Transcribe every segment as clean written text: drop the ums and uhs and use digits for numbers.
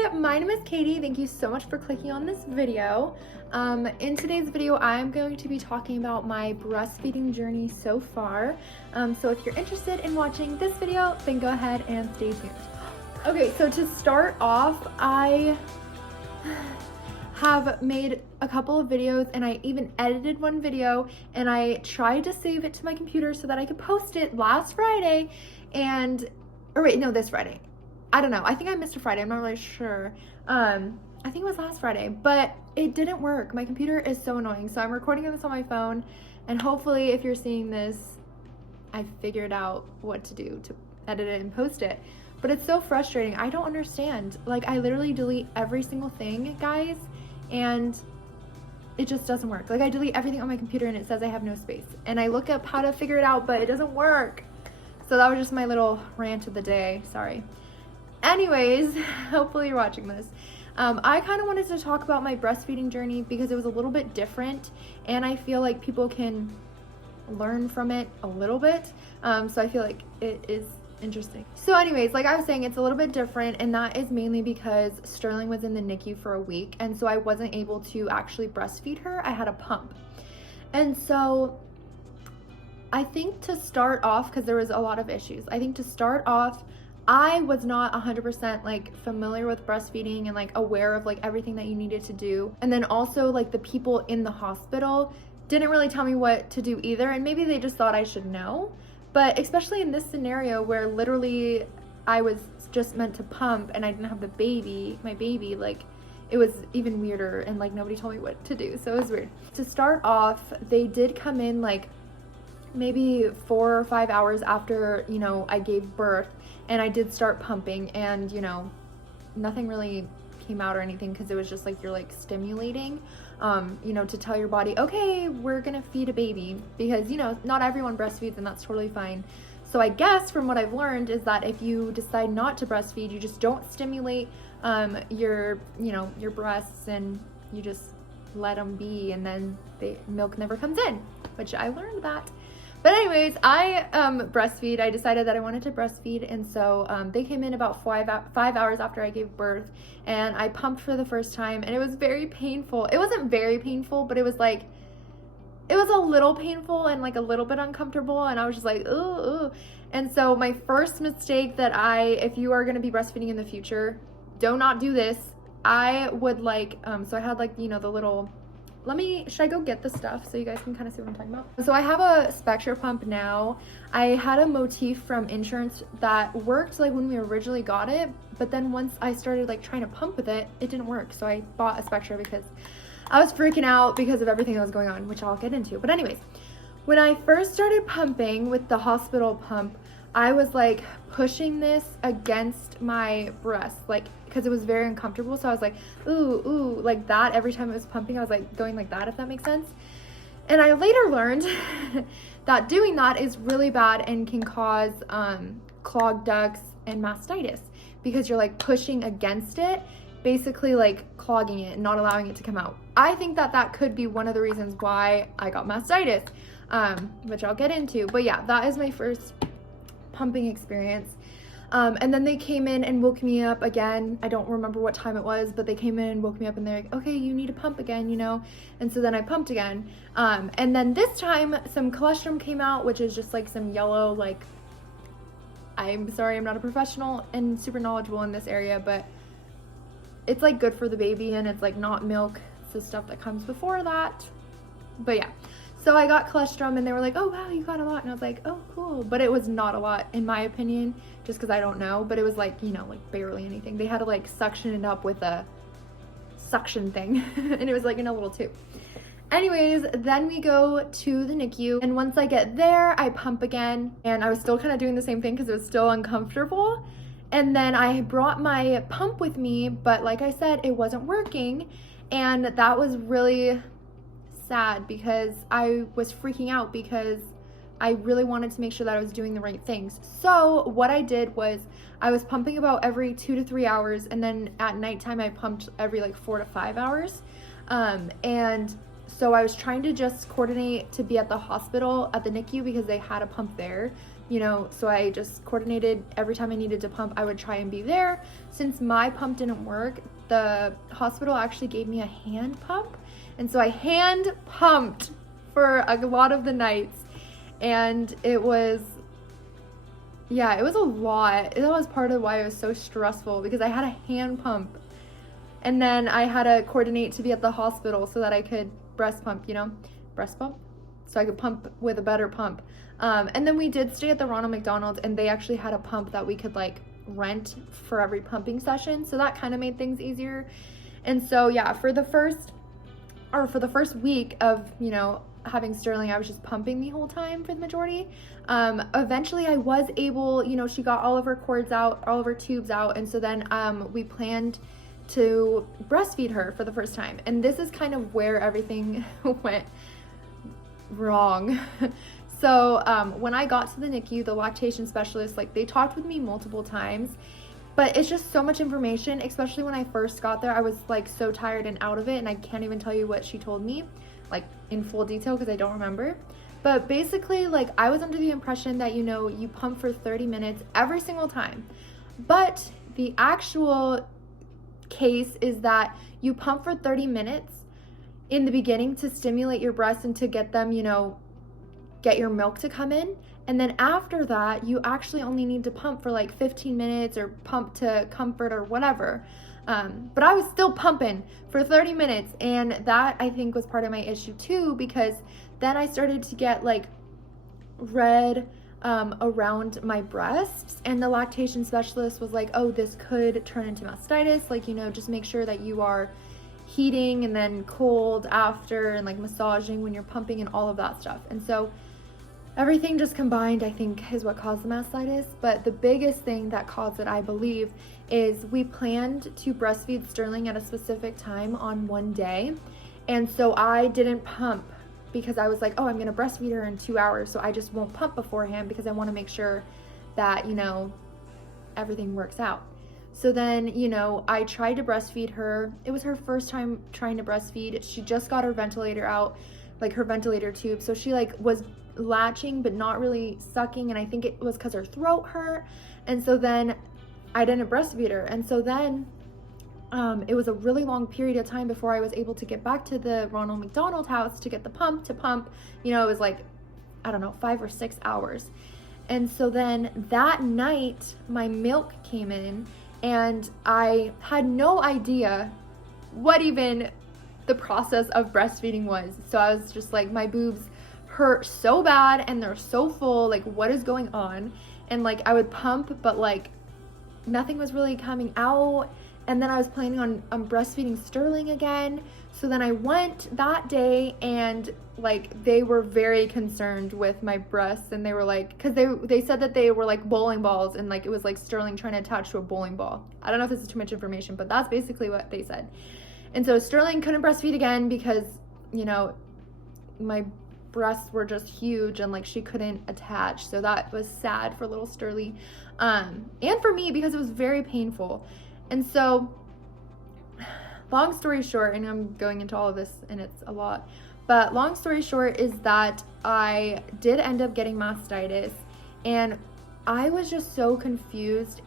Hey, my name is Katie. Thank you so much for clicking on this video. In today's video, I'm going to be talking about my breastfeeding journey so far. So if you're interested in watching this video, then go ahead and stay tuned. Okay, so to start off, I have made a couple of videos and I even edited one video and I tried to save it to my computer so that I could post it last Friday this Friday. I don't know. I think I missed a Friday. I'm not really sure. I think it was last Friday, but it didn't work. My computer is so annoying. So I'm recording this on my phone and hopefully if you're seeing this, I figured out what to do to edit it and post it. But it's so frustrating. I don't understand. Like I literally delete every single thing, guys, and it just doesn't work. Like I delete everything on my computer and it says I have no space. And I look up how to figure it out, but it doesn't work. So that was just my little rant of the day. Sorry. Anyways, hopefully you're watching this. I kind of wanted to talk about my breastfeeding journey because it was a little bit different and I feel like people can learn from it a little bit. So I feel like it is interesting. So anyways, like I was saying, it's a little bit different and that is mainly because Sterling was in the NICU for a week and so I wasn't able to actually breastfeed her. I had a pump. And so I think to start off, because there was a lot of issues, I think to start off, I was not 100% like familiar with breastfeeding and like aware of like everything that you needed to do. And then also like the people in the hospital didn't really tell me what to do either. And maybe they just thought I should know. But especially in this scenario where literally I was just meant to pump and I didn't have my baby, like it was even weirder and like nobody told me what to do. So it was weird. To start off, they did come in like maybe 4 or 5 hours after, I gave birth and I did start pumping and, nothing really came out or anything because it was just like you're like stimulating, to tell your body, okay, we're gonna feed a baby because, not everyone breastfeeds and that's totally fine. So I guess from what I've learned is that if you decide not to breastfeed, you just don't stimulate your breasts and you just let them be and then the milk never comes in, which I learned that. But anyways, I breastfeed. I decided that I wanted to breastfeed and so they came in about 5 hours after I gave birth and I pumped for the first time and it was very painful. It wasn't very painful, but it was a little painful and like a little bit uncomfortable and I was just like, ooh. And so my first mistake that if you are gonna be breastfeeding in the future, do not do this. I would so I had like, the little, should I go get the stuff so you guys can kind of see what I'm talking about? So I have a Spectra pump now. I had a Motif from insurance that worked like when we originally got it, but then once I started like trying to pump with it, it didn't work. So I bought a Spectra because I was freaking out because of everything that was going on, which I'll get into. But anyways, when I first started pumping with the hospital pump, I was like pushing this against my breast, like, because it was very uncomfortable. So I was like, ooh, like that. Every time it was pumping, I was like going like that, if that makes sense. And I later learned that doing that is really bad and can cause clogged ducts and mastitis because you're like pushing against it, basically like clogging it and not allowing it to come out. I think that could be one of the reasons why I got mastitis, which I'll get into. But yeah, that is my first pumping experience. And then they came in and woke me up again. I don't remember what time it was, but they came in and woke me up and they're like, okay, you need to pump again, And so then I pumped again. And then this time some colostrum came out, which is just like some yellow, like, I'm sorry, I'm not a professional and super knowledgeable in this area, but it's like good for the baby and it's like not milk. It's the stuff that comes before that. But yeah. So I got colostrum and they were like, oh wow, you got a lot. And I was like, oh cool. But it was not a lot in my opinion, just because I don't know. But it was like, like barely anything. They had to like suction it up with a suction thing. And it was like in a little tube. Anyways, then we go to the NICU. And once I get there, I pump again. And I was still kind of doing the same thing because it was still uncomfortable. And then I brought my pump with me, but like I said, it wasn't working. And that was really sad because I was freaking out because I really wanted to make sure that I was doing the right things. So what I did was I was pumping about every 2 to 3 hours and then at nighttime I pumped every like 4 to 5 hours. And so I was trying to just coordinate to be at the hospital at the NICU because they had a pump there. So I just coordinated every time I needed to pump, I would try and be there. Since my pump didn't work, the hospital actually gave me a hand pump. And so I hand pumped for a lot of the nights. And it was a lot. That was part of why it was so stressful, because I had a hand pump. And then I had to coordinate to be at the hospital so that I could breast pump, so I could pump with a better pump. And then we did stay at the Ronald McDonald, and they actually had a pump that we could like rent for every pumping session. So that kind of made things easier. And so yeah, for the first week of, having Sterling, I was just pumping the whole time for the majority. Eventually I was able, she got all of her cords out, all of her tubes out. And so then we planned to breastfeed her for the first time. And this is kind of where everything went wrong. So when I got to the NICU, the lactation specialist, they talked with me multiple times, but it's just so much information, especially when I first got there. I was so tired and out of it, and I can't even tell you what she told me, in full detail, because I don't remember. But basically, I was under the impression that, you pump for 30 minutes every single time. But the actual case is that you pump for 30 minutes in the beginning to stimulate your breasts and to get them, get your milk to come in. And then after that, you actually only need to pump for 15 minutes or pump to comfort or whatever. But I was still pumping for 30 minutes. And that, I think, was part of my issue too, because then I started to get red around my breasts. And the lactation specialist was like, oh, this could turn into mastitis. Just make sure that you are heating and then cold after, and massaging when you're pumping and all of that stuff. And so everything just combined, I think, is what caused the mastitis. But the biggest thing that caused it, I believe, is we planned to breastfeed Sterling at a specific time on one day. And so I didn't pump because I was like, oh, I'm going to breastfeed her in 2 hours. So I just won't pump beforehand because I want to make sure that, everything works out. So then, I tried to breastfeed her. It was her first time trying to breastfeed. She just got her ventilator out, her ventilator tube. So she was latching but not really sucking, and I think it was because her throat hurt. And so then I didn't breastfeed her. And so then it was a really long period of time before I was able to get back to the Ronald McDonald house to get the pump to pump. It was 5 or 6 hours. And so then that night my milk came in, and I had no idea what even the process of breastfeeding was. So I was just my boobs hurt so bad and they're so full, what is going on? And I would pump, but nothing was really coming out. And then I was planning on breastfeeding Sterling again. So then I went that day, and they were very concerned with my breasts, and they were because they said that they were bowling balls, and it was Sterling trying to attach to a bowling ball. I don't know if this is too much information, but that's basically what they said. And so Sterling couldn't breastfeed again because, my breasts were just huge and she couldn't attach. So that was sad for little Sterling, and for me, because it was very painful. And so long story short, and I'm going into all of this and it's a lot, but long story short is that I did end up getting mastitis, and I was just so confused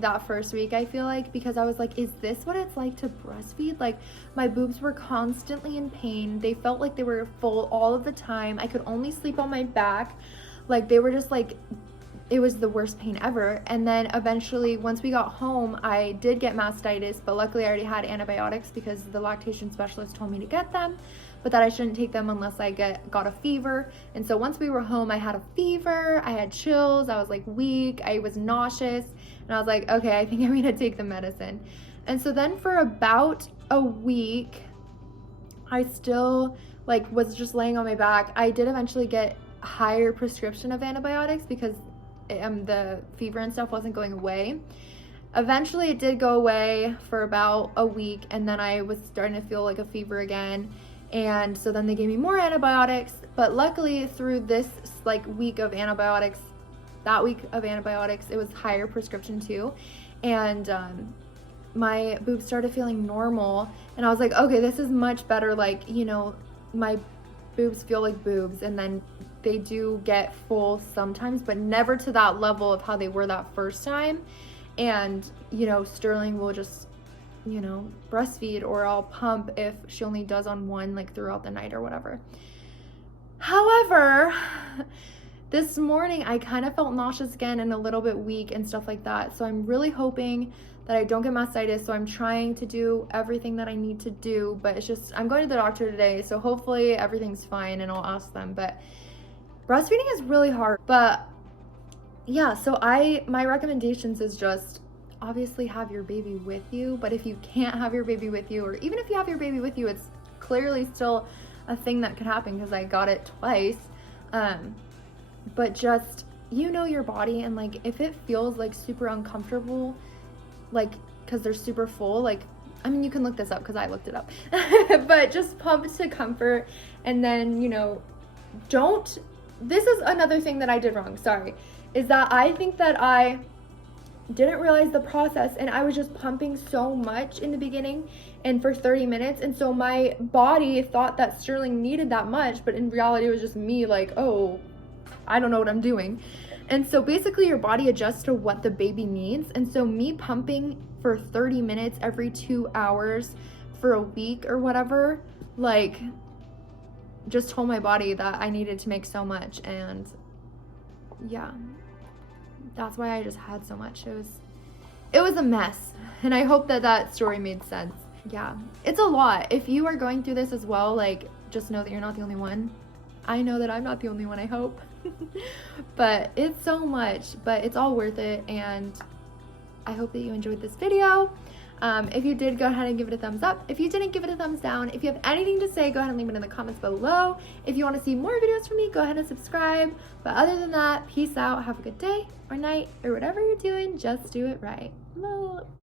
that first week, I feel because I was is this what it's like to breastfeed? My boobs were constantly in pain. They felt like they were full all of the time. I could only sleep on my back. They were just it was the worst pain ever. And then eventually, once we got home, I did get mastitis, but luckily I already had antibiotics because the lactation specialist told me to get them, but that I shouldn't take them unless I got a fever. And so once we were home, I had a fever, I had chills, I was was I was nauseous, and I was okay, I think I'm gonna take the medicine. And so then for about a week, I still was just laying on my back. I did eventually get a higher prescription of antibiotics because the fever and stuff wasn't going away. Eventually it did go away for about a week, and then I was starting to feel a fever again. And so then they gave me more antibiotics, but luckily through this week of antibiotics, it was higher prescription too. And my boobs started feeling normal, and I was okay, this is much better. My boobs feel like boobs, and then they do get full sometimes, but never to that level of how they were that first time. And, you know, Sterling will just, you know, breastfeed, or I'll pump if she only does on one, like throughout the night or whatever. However, this morning I kind of felt nauseous again and a little bit weak and stuff like that. So I'm really hoping that I don't get mastitis. So I'm trying to do everything that I need to do, but it's just, I'm going to the doctor today, so hopefully everything's fine and I'll ask them. But breastfeeding is really hard. But yeah, so my recommendations is just obviously have your baby with you. But if you can't have your baby with you, or even if you have your baby with you, it's clearly still a thing that could happen because I got it twice. But just, you know, your body, and like if it feels like super uncomfortable, like because they're super full, like, I mean, you can look this up because I looked it up, but just pump to comfort. And then, you know, this is another thing that I did wrong, sorry, is that I think that I didn't realize the process, and I was just pumping so much in the beginning and for 30 minutes, and so my body thought that Sterling needed that much, but in reality it was just me like, oh, I don't know what I'm doing. And so basically your body adjusts to what the baby needs. And so me pumping for 30 minutes every 2 hours for a week or whatever, like, just told my body that I needed to make so much. And yeah, that's why I just had so much. It was a mess. And I hope that story made sense. Yeah, it's a lot. If you are going through this as well, like, just know that you're not the only one. I know that I'm not the only one, I hope. But it's so much, but it's all worth it. And I hope that you enjoyed this video. If you did, go ahead and give it a thumbs up. If you didn't, give it a thumbs down. If you have anything to say, go ahead and leave it in the comments below. If you want to see more videos from me, go ahead and subscribe. But other than that, peace out. Have a good day or night or whatever you're doing. Just do it right. Love.